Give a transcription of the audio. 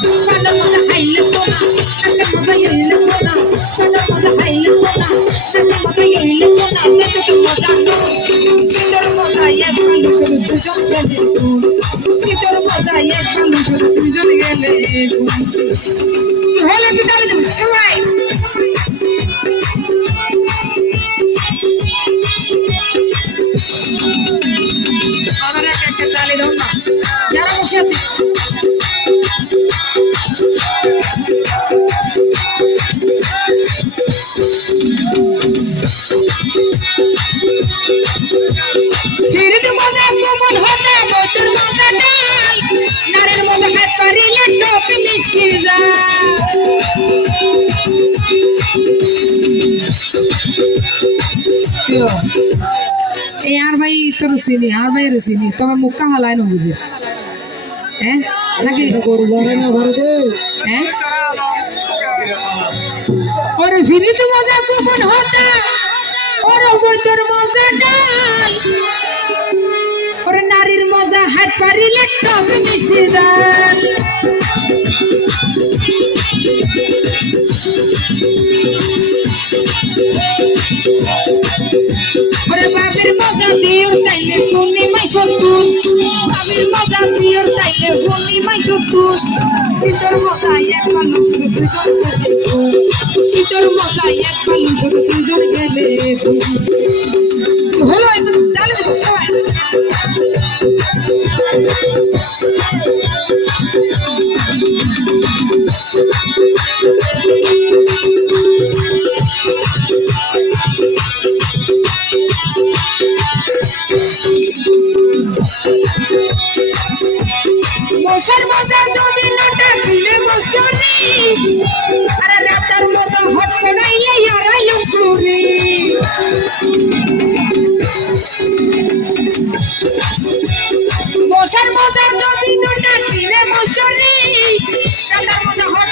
পানের মজা খাইলে সোনা একটা মজা এলে সোনা পানের মজা খাইলে সোনা একটা মজা এলে সোনা কত মজা শীতর মজা এক মানুষের দুজন গেলে শীতর মজা এক মানুষের দুজন গেলে হলে বিদায় দেব সবাই আমার একটা তালে দাও না যারা বসে আছে ফিরতে মজা কোমল হতে বতুর মজা ডাল নারের মজা হাত পারিলে টক মিষ্টি যায় यार भाई तो रसीनी यार भाई रसीनी तो मैं मुक्का हलाए ना मुझे हैं लगे हैं और फिर तो मजा कौन होता और वो तेर मजा डाल और नारीर मजा हाथ पारी लट्टो मिश्री दाल ওরে বাবির মজা দিওর তাইলে গুনি মাই সত্তর বাবির মজা দিওর তাইলে গুনি মাই সত্তর শীতর মজা এক মানুষ দুজন গেলে শীতর মজা এক মানুষ দুজন গেলে হলো তাহলে সবাই বসার মজা যদি নাটা দিলে বসরি আরে রাতার মজা হট করাইলে ইয়ারাইলো পুরি বসার মজা যদি নাটা দিলে বসরি রাতার মজা হট